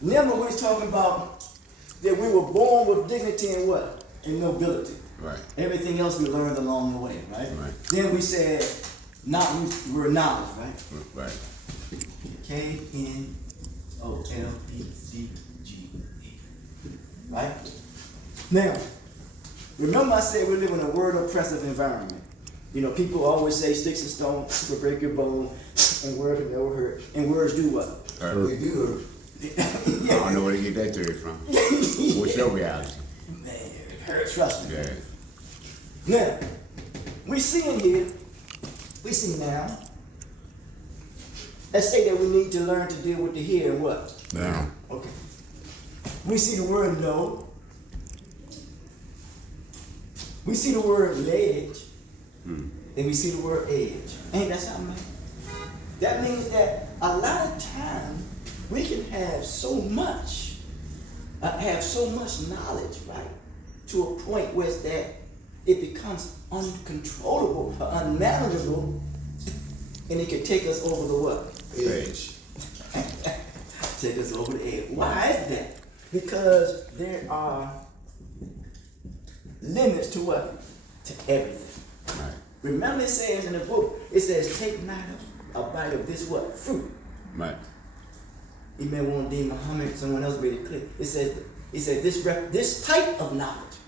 Remember, we was talking about that we were born with dignity and what? And nobility. Right. Everything else we learned along the way, right? Right. Then we said, we're knowledge, right? Right. Knowledge. Right? Now, remember I said we live in a word oppressive environment. You know, people always say sticks and stones will break your bone, and words will never hurt. And words do what? They do hurt. I don't know where to get that theory from. What's your reality? Man, it hurts, trust me. Yeah. Now, we see now, let's say that we need to learn to deal with the here and what? Now. Okay. We see the word no. We see the word ledge. And we see the word edge. Ain't that something, man? That means that a lot of times we can have so much knowledge, right? To a point where it's that it becomes uncontrollable or unmanageable, and it can take us over the what? Edge. Take us over the edge. Why is that? Because there are limits to what? To everything. Right. Remember it says in the book, it says, take not a bite of this what? Fruit. Right. You may want to deem Muhammad, someone else made it clear. It says this type of knowledge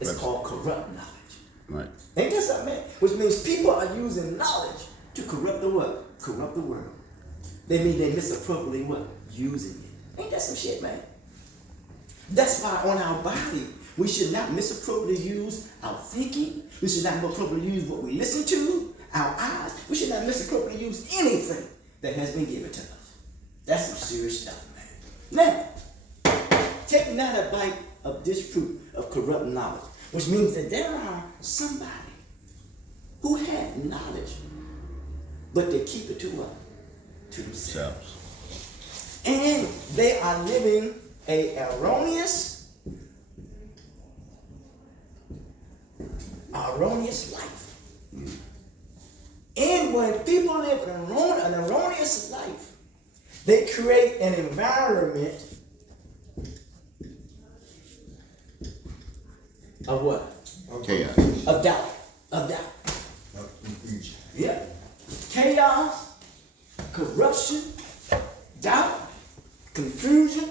is called corrupt knowledge. Right. Ain't that something, man? Which means people are using knowledge to corrupt the what? Corrupt the world. They mean they misappropriately what? Using it. Ain't that some shit, man? That's why on our body, we should not misappropriately use our thinking. We should not misappropriately use what we listen to, our eyes. We should not misappropriately use anything that has been given to us. That's some serious stuff, man. Now, take not a bite of this fruit of corrupt knowledge, which means that there are somebody who have knowledge, but they keep it to what? To themselves. And they are living a erroneous life. And when people live an erroneous life, they create an environment of what? Chaos. Of doubt. Yeah. Chaos, corruption, doubt, confusion,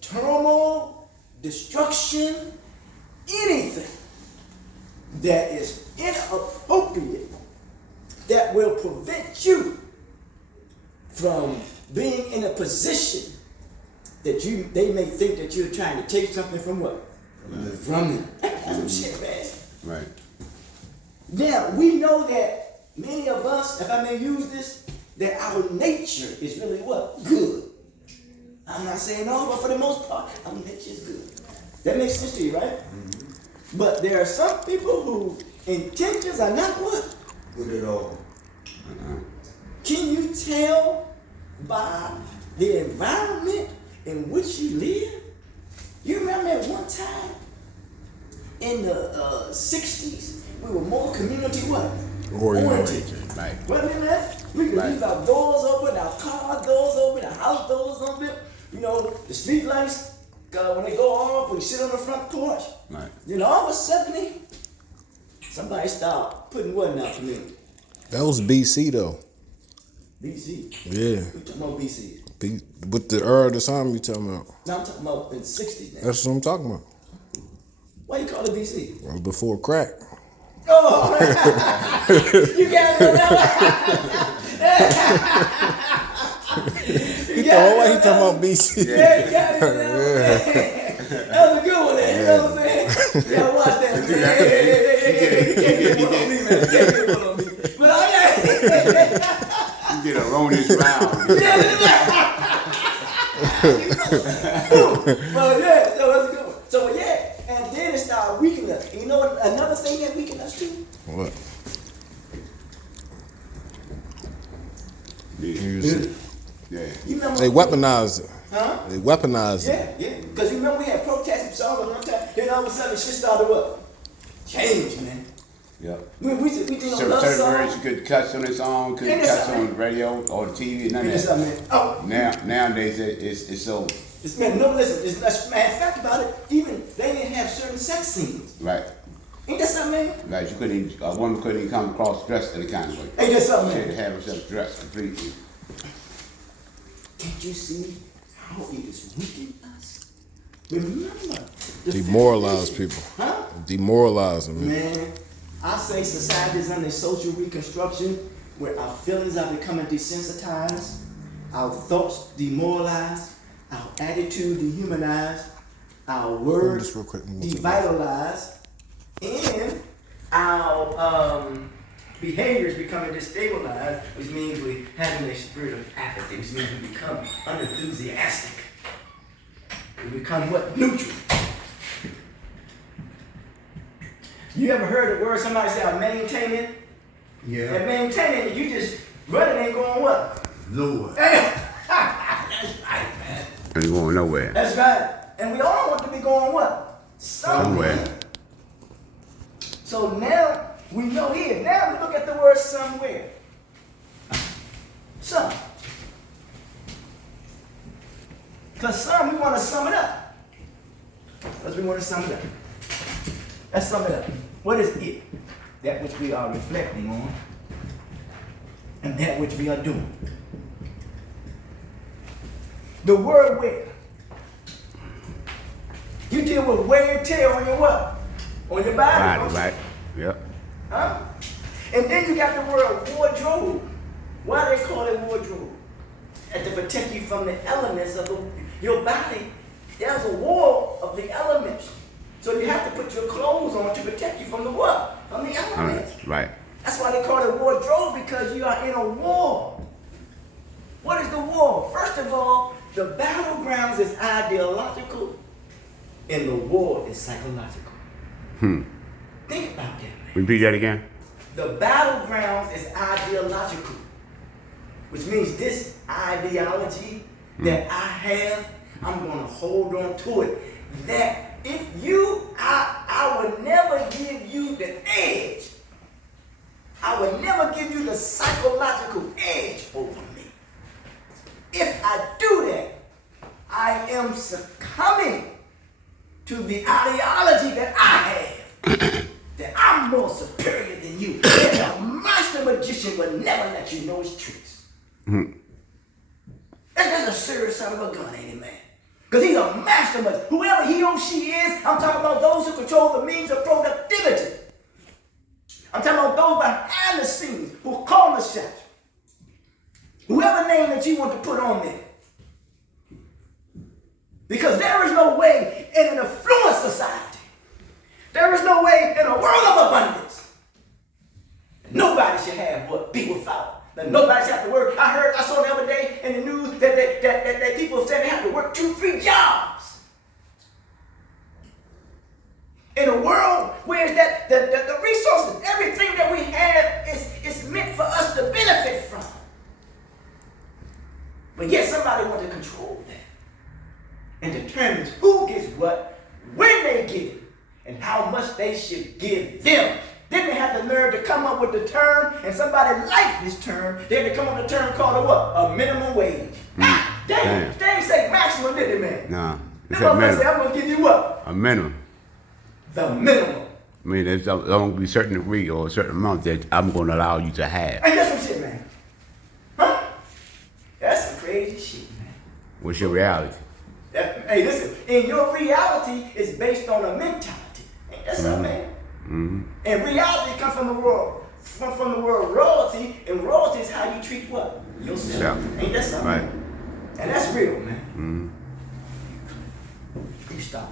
turmoil, destruction, anything that is inappropriate that will prevent you from being in a position that they may think that you're trying to take something from what? From them. That's some shit, man. Right. Now, we know that many of us, if I may use this, that our nature is really what? Good. I'm not saying all, but for the most part, our nature is good. That makes sense to you, right? Mm-hmm. But there are some people whose intentions are not what? Good at all. Can you tell by the environment in which you live? You remember at one time in the 60s, we were more community what? Oriented. Right. Wasn't that? We could leave our doors open, our car doors open, our house doors open. You know, the street lights, when they go off, we sit on the front porch. Right. Then all of a sudden, somebody started putting what in our community? That was BC though. BC. Yeah. We talking about BC. With the the time you talking about? Now I'm talking about in the 60s now. That's what I'm talking about. Why you call it BC? Before crack. Oh, you got it. Why he talking about BC? Yeah, you got it. That was a good one, man. You know what I'm saying? Yeah, watch that. But oh yeah. You get erroneous round. Well, yeah, so that's a good one. So yeah, and then it started weakening us. You know what, another thing that weakened us too? What? Yeah. You remember? They weaponized it. Huh? They weaponized it. Yeah. Because you remember we had protests and so on one time. Then all of a sudden shit started what? Change, man. Yep. We don't Certain love words songs. you could cuss on the song, couldn't Ain't that cuss on something? the radio or the TV, none Ain't of that that. something, man? Oh, Nowadays it's so it's, man, no, listen. Matter of fact about it, even they didn't have certain sex scenes. right. Ain't that something, man? Like you couldn't even, a woman couldn't even come across dressed in the kind of way. Ain't that something, She had man? to have herself dressed completely. Can't you see how it is weakening us? Remember. the Demoralize fact people. is- Huh? Demoralize them. Man. Man, I say society is under social reconstruction where our feelings are becoming desensitized, our thoughts demoralized, our attitude dehumanized, our words this real quick and we'll take devitalized, and our behaviors becoming destabilized, which means we having a spirit of apathy, which means we become unenthusiastic. We become what? Neutral. You ever heard the word somebody say, I'm maintaining? Yeah. And maintaining it, you just running and going what? Lord. That's right, man. And you going nowhere. That's right. And we all want to be going what? Somewhere. So now we know here. Now we look at the word somewhere. Some. Because some, we want to sum it up. Because we want to sum it up. Let's sum it up. What is it? That which we are reflecting on and that which we are doing. The word where. You deal with wear and tear on your what? On your body. Right, don't you? right. Yep. Huh? And then you got the word wardrobe. Why they call it wardrobe? And to protect you from the elements of your body. There's a war of the elements. So you have to put your clothes on to protect you from the what? From the elements. Right. That's why they call it wardrobe, because you are in a war. What is the war? First of all, the battlegrounds is ideological and the war is psychological. Think about that, man. Repeat that again. The battlegrounds is ideological, which means this ideology that I have, I'm going to hold on to it. That if I would never give you the edge. I would never give you the psychological edge over me. If I do that, I am succumbing to the ideology that I have. That I'm more superior than you. And a master magician will never let you know his tricks. That's a serious son of a gun, ain't it, man? Because he's a master magician. Whoever he or she is, I'm talking about those who control the means of productivity. I'm talking about those behind the scenes who call the shots. Whoever name that you want to put on there. Because there is no way in an affluent society. There is no way in a world of abundance. Nobody should have what be without. That nobody should have to work. I saw the other day in the news that people said they have to work 2-3 jobs. In a world where that the resources, everything that we have is meant for us to benefit from. But yet somebody wants to control that and determines who gets what, when they get it, and how much they should give them. Then they have the nerve to come up with the term, and somebody likes this term. They have to come up with a term called a what? A minimum wage. They ain't say maximum, did they, man? Nah. They It's a motherfucker say, minimum. I'm gonna give you what? A minimum. The minimum. I mean, there's going to be a certain degree or a certain amount that I'm going to allow you to have. Ain't that some shit, man? Huh? That's some crazy shit, man. What's your reality? Hey, listen, and your reality is based on a mentality. Ain't that something, man? And reality comes from the world, from the word royalty, and royalty is how you treat what? Yourself. Yeah. Ain't that something? Right. And that's real, man. You stop.